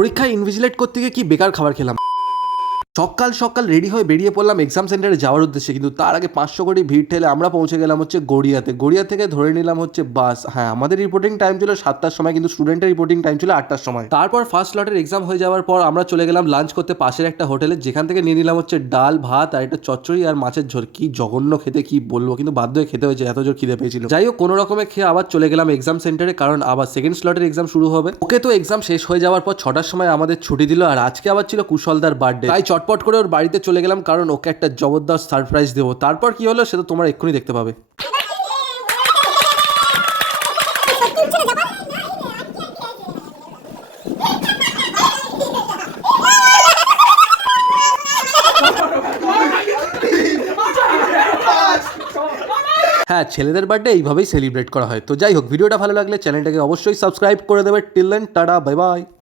পরীক্ষায় ইনভিজিলেট করতে গিয়ে কি বেকার খাবার খেলাম। সকাল সকাল রেডি হয়ে বেরিয়ে পড়লাম এক্সাম সেন্টারে যাওয়ার উদ্দেশ্যে, কিন্তু তার আগে 500 কোটি ভিড় ঠেলে আমরা পৌঁছে গেলাম হচ্ছে গড়িয়াতে। গড়িয়া থেকে ধরে নিলাম হচ্ছে বাস। হ্যাঁ, আমাদের রিপোর্টিং টাইম ছিল 7টার সময়, কিন্তু স্টুডেন্টের রিপোর্টিং টাইম ছিল 8টার সময়। তারপর ফার্স্ট লটের এক্সাম হয়ে যাওয়ার পর আমরা চলে গেলাম লাঞ্চ করতে পাশের একটা হোটেলে, যেখান থেকে নিয়ে নিলাম হচ্ছে ডাল ভাত আর একটা চচ্চড়ি আর মাছের ঝোল। কি জঘন্য খেতে, কি বলবো, কিন্তু বাধ্য হয়ে খেতে হয়েছে, এত জোর খিদে পেয়েছিল। যাই হোক, কোনো রকমে খেয়ে আবার চলে গেলাম এক্সাম সেন্টারে, কারণ আবার সেকেন্ড স্লটের এক্সাম শুরু হবে। ওকে, তো এক্সাম শেষ হয়ে যাওয়ার পর 6টার সময় আমাদের ছুটি দিল, আর আজকে আবার ছিল কুশলদার বার্থডে। তাই চটপট করে ওর বাড়িতে চলে গেলাম, কারণ ওকে একটা জবরদস্ত সারপ্রাইজ দেবো। তারপর কি হলো সেটা তোমরা এক্ষুনি দেখতে পাবে। হ্যাঁ, ছেলেদের বার্থডে এইভাবেই সেলিব্রেট করা হয়। তো যাই হোক, ভিডিওটা ভালো লাগলে চ্যানেলটাকে অবশ্যই সাবস্ক্রাইব করে দেবে। Till then, tata, bye by.